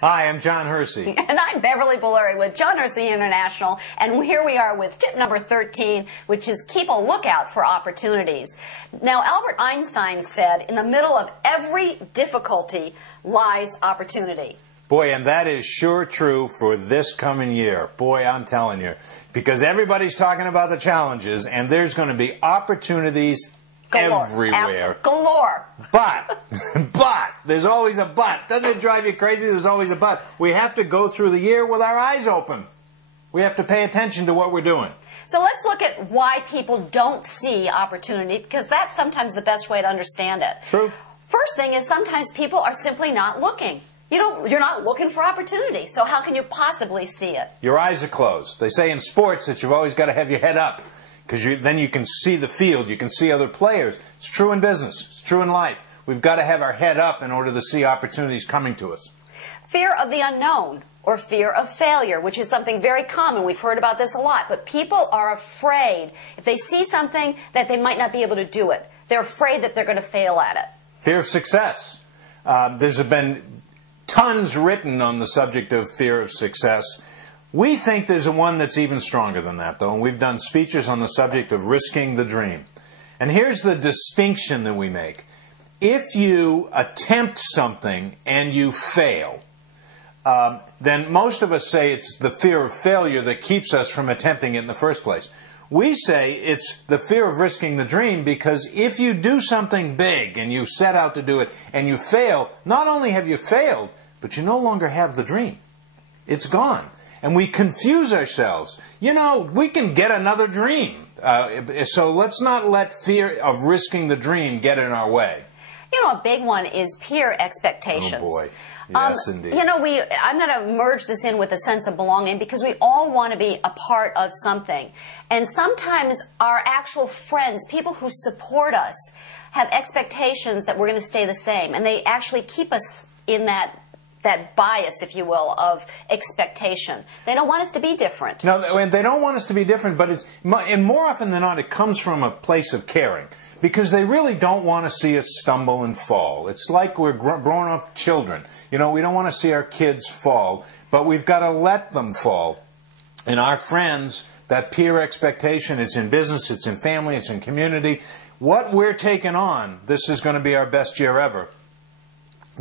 Hi, I'm John Hersey. And I'm Beverly Bulleri with John Hersey International, and here we are with tip number 13, which is keep a lookout for opportunities. Now, Albert Einstein said, in the middle of every difficulty lies opportunity. Boy, and that is sure true for this coming year. Boy, I'm telling you. Because everybody's talking about the challenges, and there's going to be opportunities Galore. everywhere. Galore. But, there's always a but. Doesn't it drive you crazy? There's always a but. We have to go through the year with our eyes open. We have to pay attention to what we're doing. So let's look at why people don't see opportunity, because that's sometimes the best way to understand it. True. First thing is sometimes people are simply not looking. You're not looking for opportunity, so how can you possibly see it? Your eyes are closed. They say in sports that you've always got to have your head up, because then you can see the field, you can see other players. It's true in business. It's true in life. We've got to have our head up in order to see opportunities coming to us. Fear of the unknown, or fear of failure, which is something very common. We've heard about this a lot, but people are afraid if they see something that they might not be able to do it. They're afraid that they're going to fail at it. Fear of success. There's been tons written on the subject of fear of success. We think there's one that's even stronger than that, though, and we've done speeches on the subject of risking the dream. And here's the distinction that we make. If you attempt something and you fail, then most of us say it's the fear of failure that keeps us from attempting it in the first place. We say it's the fear of risking the dream because if you do something big and you set out to do it and you fail, not only have you failed, but you no longer have the dream. It's gone. And we confuse ourselves. You know, we can get another dream. So let's not let fear of risking the dream get in our way. You know, a big one is peer expectations. Oh, boy. Yes, indeed. You know, I'm going to merge this in with a sense of belonging because we all want to be a part of something. And sometimes our actual friends, people who support us, have expectations that we're going to stay the same. And they actually keep us in that bias, if you will, of expectation. They don't want us to be different. No, they don't want us to be different, but and more often than not, it comes from a place of caring. Because they really don't want to see us stumble and fall. It's like we're grown-up children. You know, we don't want to see our kids fall, but we've got to let them fall. And our friends, that peer expectation, it's in business, it's in family, it's in community. What we're taking on, this is going to be our best year ever,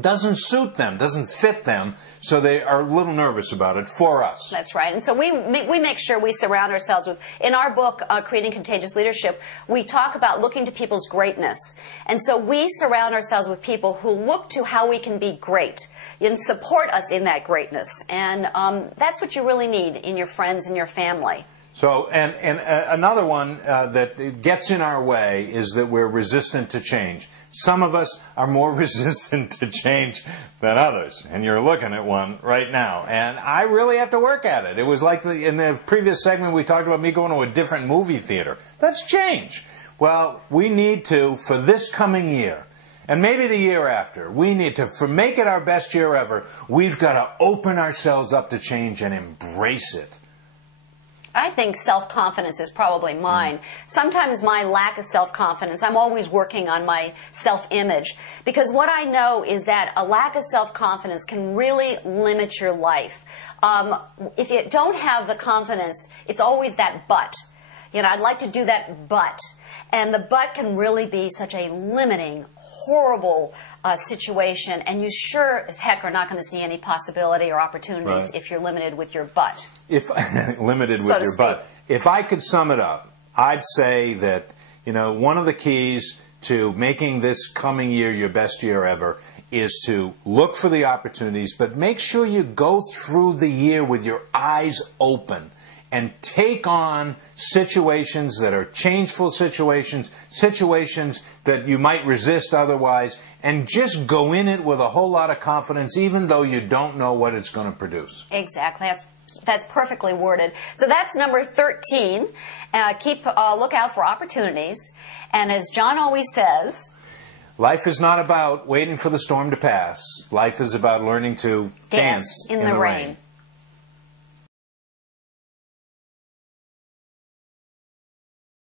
doesn't suit them, doesn't fit them, so they are a little nervous about it for us. That's right. And so we make sure we surround ourselves with, in our book, Creating Contagious Leadership, we talk about looking to people's greatness. And so we surround ourselves with people who look to how we can be great and support us in that greatness. And that's what you really need in your friends and your family. So, and another one that gets in our way is that we're resistant to change. Some of us are more resistant to change than others, and you're looking at one right now. And I really have to work at it. It was like in the previous segment we talked about me going to a different movie theater. That's change. Well, we need to, for this coming year, and maybe the year after, we need to, for make it our best year ever, we've got to open ourselves up to change and embrace it. I think self-confidence is probably mine. Sometimes my lack of self-confidence, I'm always working on my self-image. Because what I know is that a lack of self-confidence can really limit your life. If you don't have the confidence, it's always that but. You know, I'd like to do that but. And the but can really be such a limiting, horrible situation. And you sure as heck are not going to see any possibility or opportunities if you're limited with your but. Limited with your but. If I could sum it up, I'd say that, you know, one of the keys to making this coming year your best year ever is to look for the opportunities, but make sure you go through the year with your eyes open and take on situations that are changeful situations, situations that you might resist otherwise, and just go in it with a whole lot of confidence, even though you don't know what it's going to produce. Exactly. That's perfectly worded. So that's number 13. Keep a lookout for opportunities. And as John always says, life is not about waiting for the storm to pass. Life is about learning to dance in the rain.